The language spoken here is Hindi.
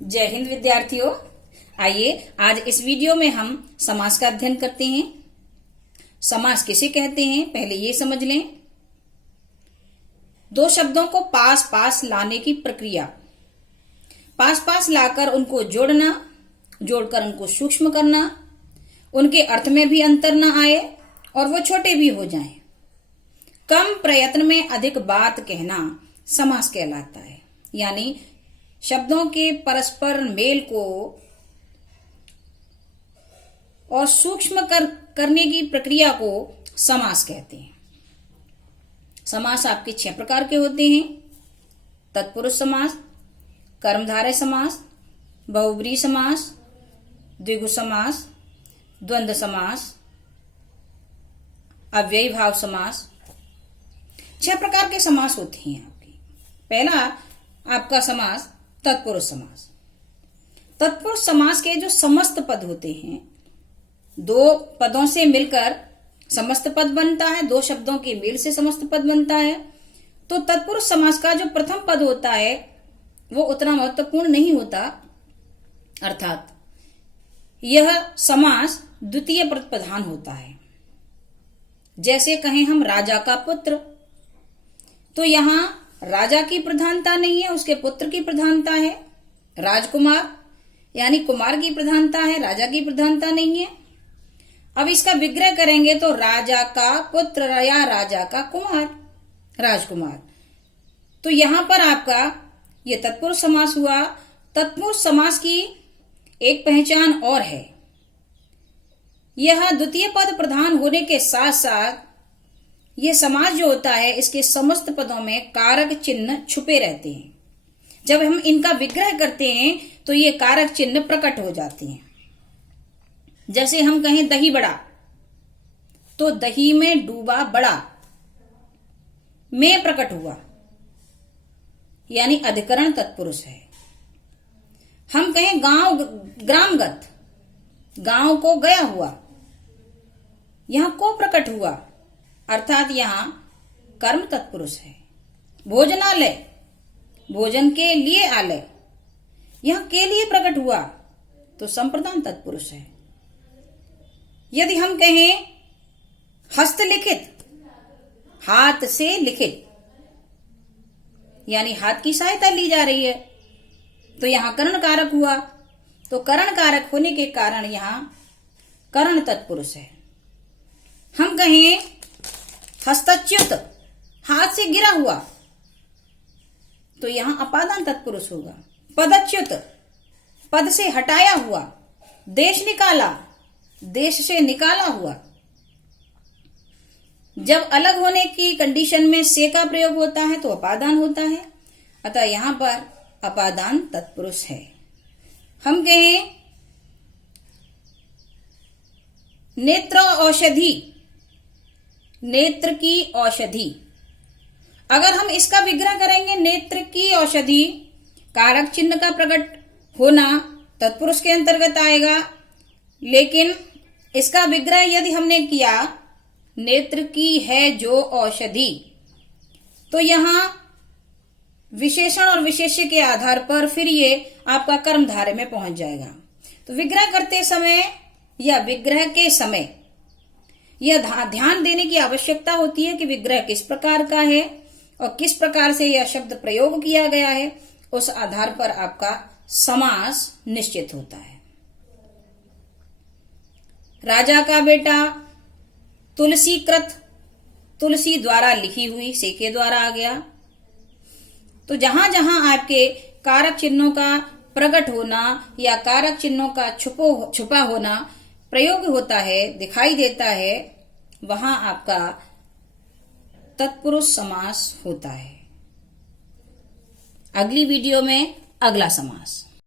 जय हिंद विद्यार्थियों। आइए आज इस वीडियो में हम समास का अध्ययन करते हैं। समास किसे कहते हैं पहले ये समझ लें। दो शब्दों को पास पास लाने की प्रक्रिया, पास पास लाकर उनको जोड़ना, जोड़कर उनको सूक्ष्म करना, उनके अर्थ में भी अंतर न आए और वो छोटे भी हो जाएं। कम प्रयत्न में अधिक बात कहना समास कहलाता है। यानी शब्दों के परस्पर मेल को और सूक्ष्म करने की प्रक्रिया को समास कहते हैं। समास आपके 6 प्रकार के होते हैं। तत्पुरुष समास, कर्मधारय समास, बहुब्रीहि समास, द्विगु समास, द्वंद्व समास, अव्ययी भाव समास। 6 प्रकार के समास होते हैं आपके। पहला आपका समास तत्पुरुष समास। तत्पुरुष समास के जो समस्त पद होते हैं, 2 पदों से मिलकर समस्त पद बनता है, 2 शब्दों के मेल से समस्त पद बनता है। तो तत्पुरुष समास का जो प्रथम पद होता है वो उतना महत्वपूर्ण नहीं होता, अर्थात यह समास द्वितीय प्रधान होता है। जैसे कहें हम राजा का पुत्र, तो यहां राजा की प्रधानता नहीं है, उसके पुत्र की प्रधानता है। राजकुमार यानी कुमार की प्रधानता है, राजा की प्रधानता नहीं है। अब इसका विग्रह करेंगे तो राजा का पुत्र या राजा का कुमार, राजकुमार। तो यहां पर आपका ये तत्पुरुष समास हुआ। तत्पुरुष समास की एक पहचान और है, यह द्वितीय पद प्रधान होने के साथ साथ ये समास जो होता है इसके समस्त पदों में कारक चिन्ह छुपे रहते हैं। जब हम इनका विग्रह करते हैं तो ये कारक चिन्ह प्रकट हो जाते हैं। जैसे हम कहें दही बड़ा, तो दही में डूबा बड़ा में प्रकट हुआ, यानी अधिकरण तत्पुरुष है। हम कहें गांव ग्रामगत, गांव को गया हुआ, यहां को प्रकट हुआ, अर्थात यहां कर्म तत्पुरुष है। भोजनालय, भोजन के लिए आलय, यहां के लिए प्रकट हुआ तो संप्रदान तत्पुरुष है। यदि हम कहें हस्तलिखित, हाथ से लिखित, यानी हाथ की सहायता ली जा रही है, तो यहां करण कारक हुआ। तो करण कारक होने के कारण यहां करण तत्पुरुष है। हम कहें हस्तच्युत, हाथ से गिरा हुआ, तो यहां अपादान तत्पुरुष होगा। पदच्युत, पद से हटाया हुआ। देश निकाला, देश से निकाला हुआ। जब अलग होने की कंडीशन में से का प्रयोग होता है तो अपादान होता है, अतः यहां पर अपादान तत्पुरुष है। हम कहें नेत्र औषधि, नेत्र की औषधि, अगर हम इसका विग्रह करेंगे नेत्र की औषधि, कारक चिन्ह का प्रकट होना तत्पुरुष के अंतर्गत आएगा। लेकिन इसका विग्रह यदि हमने किया नेत्र की है जो औषधि, तो यहां विशेषण और विशेष्य के आधार पर फिर ये आपका कर्मधारय में पहुंच जाएगा। तो विग्रह करते समय या विग्रह के समय यह ध्यान देने की आवश्यकता होती है कि विग्रह किस प्रकार का है और किस प्रकार से यह शब्द प्रयोग किया गया है, उस आधार पर आपका समास निश्चित होता है। राजा का बेटा, तुलसीकृत, तुलसी द्वारा लिखी हुई, से के द्वारा आ गया। तो जहां जहां आपके कारक चिन्हों का प्रकट होना या कारक चिन्हों का छुपा होना प्रयोग होता है, दिखाई देता है, वहां आपका तत्पुरुष समास होता है। अगली वीडियो में अगला समास।